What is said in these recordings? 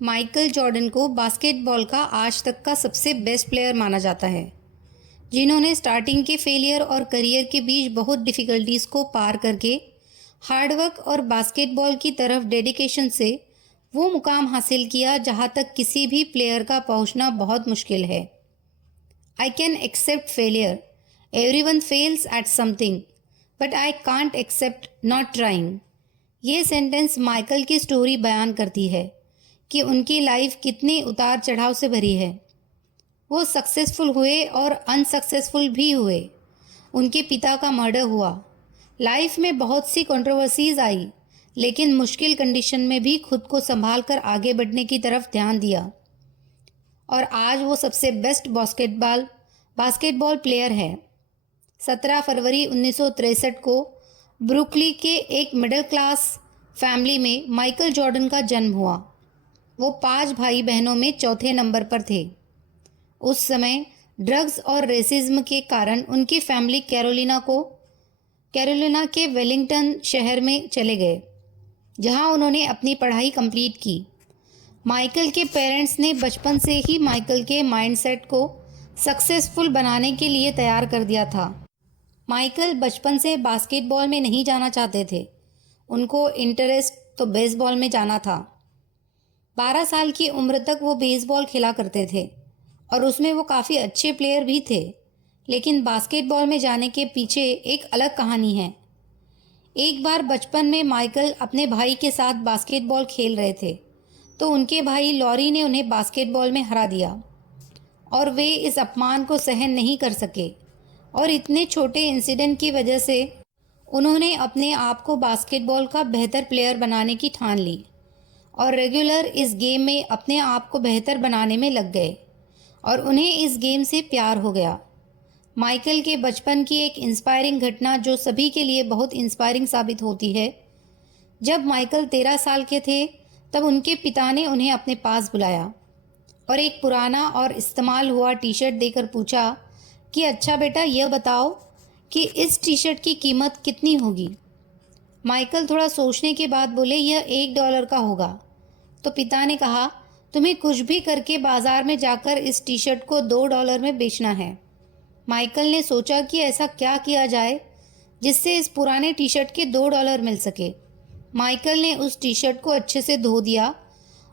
Michael Jordan को basketball का आज तक का सबसे बेस्ट प्लेयर माना जाता है, जिन्होंने स्टार्टिंग के फेलियर और करियर के बीच बहुत डिफ़िकल्टीज़ को पार करके हार्डवर्क और बास्केटबॉल की तरफ डेडिकेशन से वो मुकाम हासिल किया जहां तक किसी भी प्लेयर का पहुंचना बहुत मुश्किल है। I can accept failure, everyone fails at something, but I can't accept not trying. ये सेंटेंस माइकल की स्टोरी बयान करती है कि उनकी लाइफ कितनी उतार चढ़ाव से भरी है। वो सक्सेसफुल हुए और अनसक्सेसफुल भी हुए। उनके पिता का मर्डर हुआ। लाइफ में बहुत सी कंट्रोवर्सीज आई, लेकिन मुश्किल कंडीशन में भी खुद को संभाल कर आगे बढ़ने की तरफ ध्यान दिया। और आज वो सबसे बेस्ट बास्केटबॉल प्लेयर है। 17 फरवरी 1963 को ब्रुकली के एक मिडिल क्लास फैमिली में माइकल जॉर्डन का जन्म हुआ। वो 5 भाई बहनों में चौथे नंबर पर थे। उस समय ड्रग्स और रेसिज्म के कारण उनकी फैमिली कैरोलिना के वेलिंगटन शहर में चले गए, जहां उन्होंने अपनी पढ़ाई कंप्लीट की। माइकल के पेरेंट्स ने बचपन से ही माइकल के माइंडसेट को सक्सेसफुल बनाने के लिए तैयार कर दिया था। माइकल बचपन से बास्केटबॉल में नहीं जाना चाहते थे। उनको इंटरेस्ट तो बेसबॉल में जाना था। 12 साल की उम्र तक वो बेसबॉल खेला करते थे और उसमें वो काफ़ी अच्छे प्लेयर भी थे। लेकिन बास्केटबॉल में जाने के पीछे एक अलग कहानी है। एक बार बचपन में माइकल अपने भाई के साथ बास्केटबॉल खेल रहे थे, तो उनके भाई लॉरी ने उन्हें बास्केटबॉल में हरा दिया और वे इस अपमान को सहन नहीं कर सके और इतने छोटे इंसिडेंट की वजह से उन्होंने अपने आप को बास्केटबॉल का बेहतर प्लेयर बनाने की ठान ली और रेगुलर इस गेम में अपने आप को बेहतर बनाने में लग गए और उन्हें इस गेम से प्यार हो गया। माइकल के बचपन की एक इंस्पायरिंग घटना जो सभी के लिए बहुत इंस्पायरिंग साबित होती है। जब माइकल 13 साल के थे, तब उनके पिता ने उन्हें अपने पास बुलाया और एक पुराना और इस्तेमाल हुआ टी शर्ट देकर पूछा कि अच्छा बेटा, यह बताओ कि इस टी शर्ट की कीमत कितनी होगी। माइकल थोड़ा सोचने के बाद बोले, यह $1 का होगा। तो पिता ने कहा, तुम्हें कुछ भी करके बाजार में जाकर इस टी शर्ट को $2 में बेचना है। माइकल ने सोचा कि ऐसा क्या किया जाए जिससे इस पुराने टी शर्ट के $2 मिल सके। माइकल ने उस टी शर्ट को अच्छे से धो दिया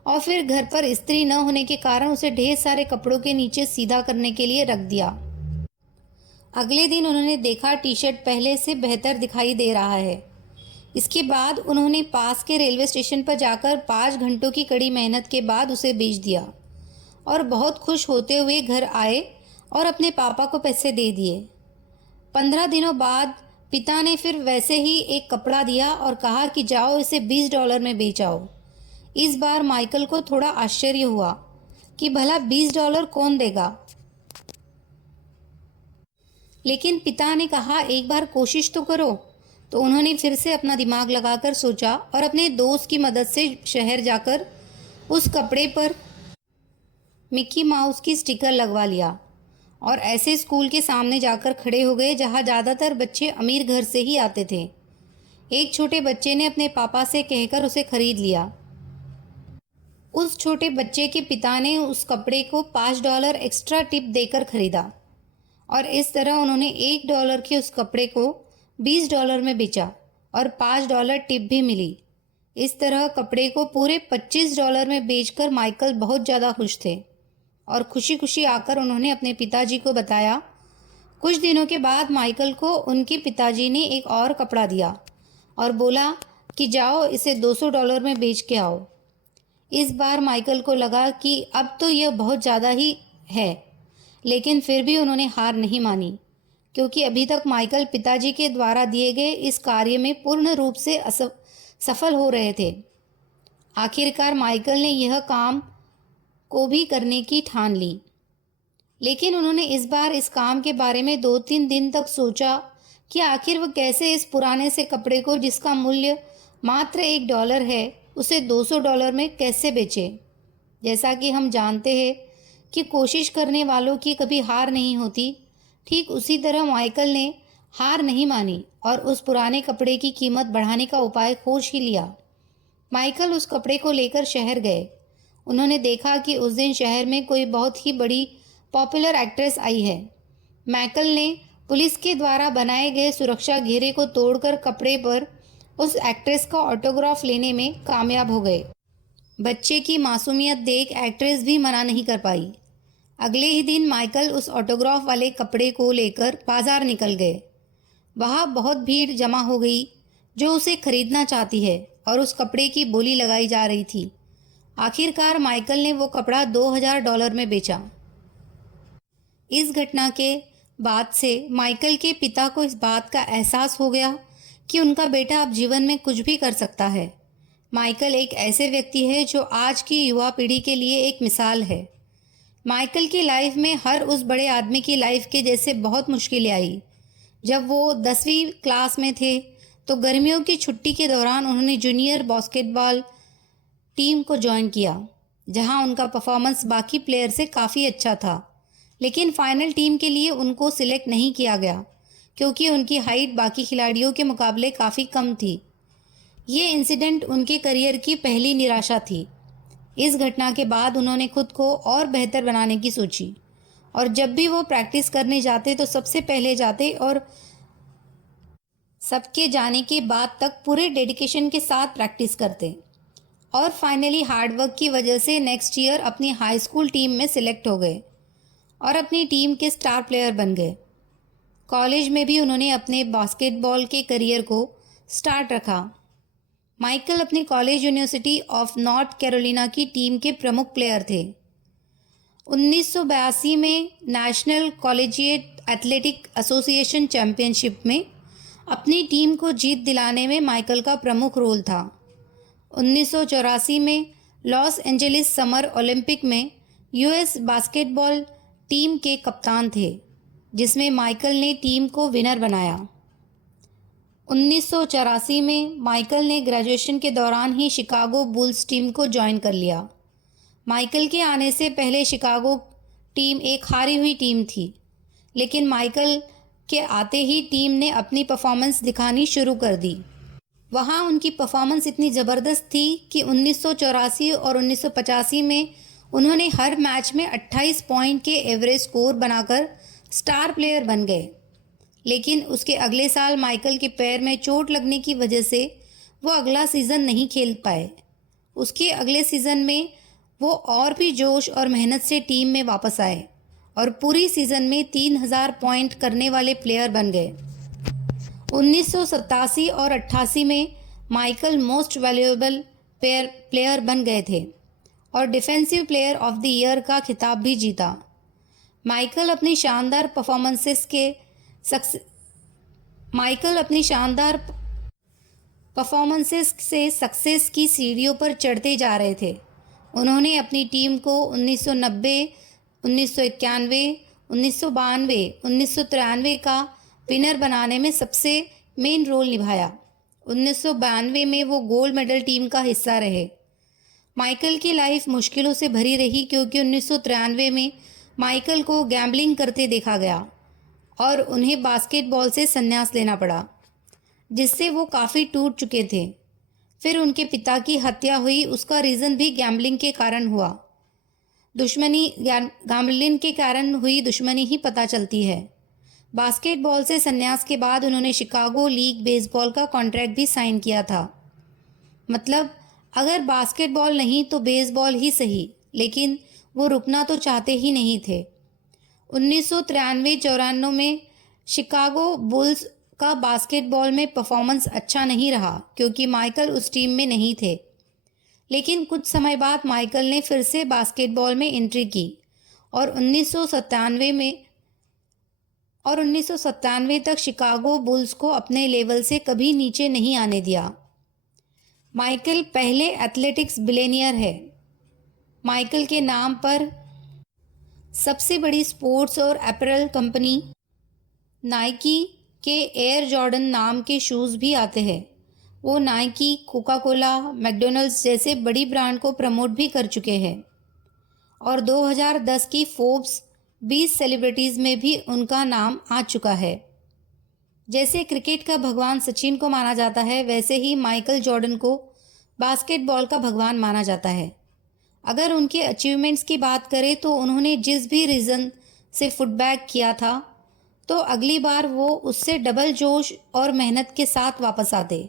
और फिर घर पर इस्त्री न होने के कारण उसे ढेर सारे कपड़ों के नीचे सीधा करने के लिए रख दिया। अगले दिन उन्होंने देखा टी शर्ट पहले से बेहतर दिखाई दे रहा है। इसके बाद उन्होंने पास के रेलवे स्टेशन पर जाकर 5 घंटों की कड़ी मेहनत के बाद उसे बेच दिया और बहुत खुश होते हुए घर आए और अपने पापा को पैसे दे दिए। 15 दिनों बाद पिता ने फिर वैसे ही एक कपड़ा दिया और कहा कि जाओ इसे $20 में बेच आओ। इस बार माइकल को थोड़ा आश्चर्य हुआ कि भला $20 कौन देगा, लेकिन पिता ने कहा एक बार कोशिश तो करो। तो उन्होंने फिर से अपना दिमाग लगाकर सोचा और अपने दोस्त की मदद से शहर जाकर उस कपड़े पर मिक्की माउस की स्टिकर लगवा लिया और ऐसे स्कूल के सामने जाकर खड़े हो गए जहां ज़्यादातर बच्चे अमीर घर से ही आते थे। एक छोटे बच्चे ने अपने पापा से कहकर उसे खरीद लिया। उस छोटे बच्चे के पिता ने उस कपड़े को $5 एक्स्ट्रा टिप देकर खरीदा और इस तरह उन्होंने $1 के उस कपड़े को $20 में बेचा और $5 टिप भी मिली। इस तरह कपड़े को पूरे $25 में बेचकर माइकल बहुत ज़्यादा खुश थे और खुशी खुशी आकर उन्होंने अपने पिताजी को बताया। कुछ दिनों के बाद माइकल को उनके पिताजी ने एक और कपड़ा दिया और बोला कि जाओ इसे $200 में बेच के आओ। इस बार माइकल को लगा कि अब तो यह बहुत ज़्यादा ही है, लेकिन फिर भी उन्होंने हार नहीं मानी, क्योंकि अभी तक माइकल पिताजी के द्वारा दिए गए इस कार्य में पूर्ण रूप से सफल हो रहे थे। आखिरकार माइकल ने यह काम को भी करने की ठान ली, लेकिन उन्होंने इस बार इस काम के बारे में 2-3 दिन तक सोचा कि आखिर वह कैसे इस पुराने से कपड़े को, जिसका मूल्य मात्र $1 है, उसे $200 में कैसे बेचे। जैसा कि हम जानते हैं कि कोशिश करने वालों की कभी हार नहीं होती, ठीक उसी तरह माइकल ने हार नहीं मानी और उस पुराने कपड़े की कीमत बढ़ाने का उपाय खोज ही लिया। माइकल उस कपड़े को लेकर शहर गए। उन्होंने देखा कि उस दिन शहर में कोई बहुत ही बड़ी पॉपुलर एक्ट्रेस आई है। माइकल ने पुलिस के द्वारा बनाए गए सुरक्षा घेरे को तोड़कर कपड़े पर उस एक्ट्रेस का ऑटोग्राफ लेने में कामयाब हो गए। बच्चे की मासूमियत देख एक्ट्रेस भी मना नहीं कर पाई। अगले ही दिन माइकल उस ऑटोग्राफ वाले कपड़े को लेकर बाजार निकल गए। वहाँ बहुत भीड़ जमा हो गई जो उसे खरीदना चाहती है और उस कपड़े की बोली लगाई जा रही थी। आखिरकार माइकल ने वो कपड़ा $2000 में बेचा। इस घटना के बाद से माइकल के पिता को इस बात का एहसास हो गया कि उनका बेटा अब जीवन में कुछ भी कर सकता है। माइकल एक ऐसे व्यक्ति है जो आज की युवा पीढ़ी के लिए एक मिसाल है। माइकल की लाइफ में हर उस बड़े आदमी की लाइफ के जैसे बहुत मुश्किलें आई। जब वो 10वीं क्लास में थे तो गर्मियों की छुट्टी के दौरान उन्होंने जूनियर बास्केटबॉल टीम को ज्वाइन किया, जहां उनका परफॉर्मेंस बाकी प्लेयर से काफ़ी अच्छा था। लेकिन फाइनल टीम के लिए उनको सिलेक्ट नहीं किया गया क्योंकि उनकी हाइट बाकी खिलाड़ियों के मुकाबले काफ़ी कम थी। ये इंसिडेंट उनके करियर की पहली निराशा थी। इस घटना के बाद उन्होंने खुद को और बेहतर बनाने की सोची और जब भी वो प्रैक्टिस करने जाते तो सबसे पहले जाते और सबके जाने के बाद तक पूरे डेडिकेशन के साथ प्रैक्टिस करते और फाइनली हार्डवर्क की वजह से नेक्स्ट ईयर अपनी हाई स्कूल टीम में सिलेक्ट हो गए और अपनी टीम के स्टार प्लेयर बन गए। कॉलेज में भी उन्होंने अपने बास्केटबॉल के करियर को स्टार्ट रखा। माइकल अपनी college university of north Carolina की टीम के प्रमुख प्लेयर थे। 1982 में national collegiate athletic association championship में अपनी टीम को जीत दिलाने में माइकल का प्रमुख रोल था। 1984 में लॉस एंजलिस समर ओलंपिक में यूएस बास्केटबॉल टीम के कप्तान थे, जिसमें माइकल ने टीम को विनर बनाया। 1984 में माइकल ने ग्रेजुएशन के दौरान ही शिकागो बुल्स टीम को ज्वाइन कर लिया। माइकल के आने से पहले शिकागो टीम एक हारी हुई टीम थी, लेकिन माइकल के आते ही टीम ने अपनी परफॉर्मेंस दिखानी शुरू कर दी। वहाँ उनकी परफॉर्मेंस इतनी ज़बरदस्त थी कि 1984 और 1985 में उन्होंने हर मैच में 28 पॉइंट के एवरेज स्कोर बनाकर स्टार प्लेयर बन गए। लेकिन उसके अगले साल माइकल के पैर में चोट लगने की वजह से वो अगला सीज़न नहीं खेल पाए। उसके अगले सीज़न में वो और भी जोश और मेहनत से टीम में वापस आए और पूरी सीज़न में 3000 पॉइंट करने वाले प्लेयर बन गए। 1987 और 88 में माइकल मोस्ट वैल्यूएबल प्लेयर बन गए थे और defensive player of the year का खिताब भी जीता। माइकल अपनी शानदार परफॉर्मेंसेस से सक्सेस की सीढ़ियों पर चढ़ते जा रहे थे। उन्होंने अपनी टीम को 1990, 1991, 1992, 1993 का विनर बनाने में सबसे मेन रोल निभाया। 1992 में वो गोल्ड मेडल टीम का हिस्सा रहे। माइकल की लाइफ मुश्किलों से भरी रही क्योंकि 1993 में माइकल को गैम्बलिंग करते देखा गया और उन्हें बास्केटबॉल से संन्यास लेना पड़ा, जिससे वो काफ़ी टूट चुके थे। फिर उनके पिता की हत्या हुई, उसका रीज़न भी गैम्बलिंग के कारण हुआ। गैम्बलिंग के कारण हुई दुश्मनी ही पता चलती है। बास्केटबॉल से संन्यास के बाद उन्होंने शिकागो लीग बेसबॉल का कॉन्ट्रैक्ट भी साइन किया था। मतलब अगर बास्केटबॉल नहीं तो बेसबॉल ही सही, लेकिन वो रुकना तो चाहते ही नहीं थे। 1993-94 में शिकागो बुल्स का बास्केटबॉल में परफॉर्मेंस अच्छा नहीं रहा क्योंकि माइकल उस टीम में नहीं थे। लेकिन कुछ समय बाद माइकल ने फिर से बास्केटबॉल में एंट्री की और 1997 तक शिकागो बुल्स को अपने लेवल से कभी नीचे नहीं आने दिया। माइकल पहले एथलेटिक्स बिलियनियर है। माइकल के नाम पर सबसे बड़ी स्पोर्ट्स और अपैरल कंपनी नाइकी के एयर जॉर्डन नाम के शूज़ भी आते हैं। वो नाइकी, कोका कोला, मैकडॉनल्ड्स जैसे बड़ी ब्रांड को प्रमोट भी कर चुके हैं और 2010 की फोर्ब्स 20 सेलिब्रिटीज़ में भी उनका नाम आ चुका है। जैसे क्रिकेट का भगवान सचिन को माना जाता है, वैसे ही माइकल जॉर्डन को बास्केटबॉल का भगवान माना जाता है अगर उनके अचीवमेंट्स की बात करें तो उन्होंने जिस भी रीज़न से फुटबैक किया था, तो अगली बार वो उससे डबल जोश और मेहनत के साथ वापस आते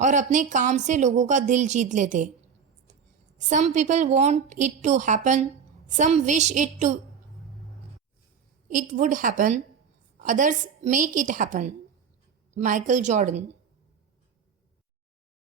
और अपने काम से लोगों का दिल जीत लेते। Some people want it to happen, some wish it would happen, others make it happen. Michael Jordan.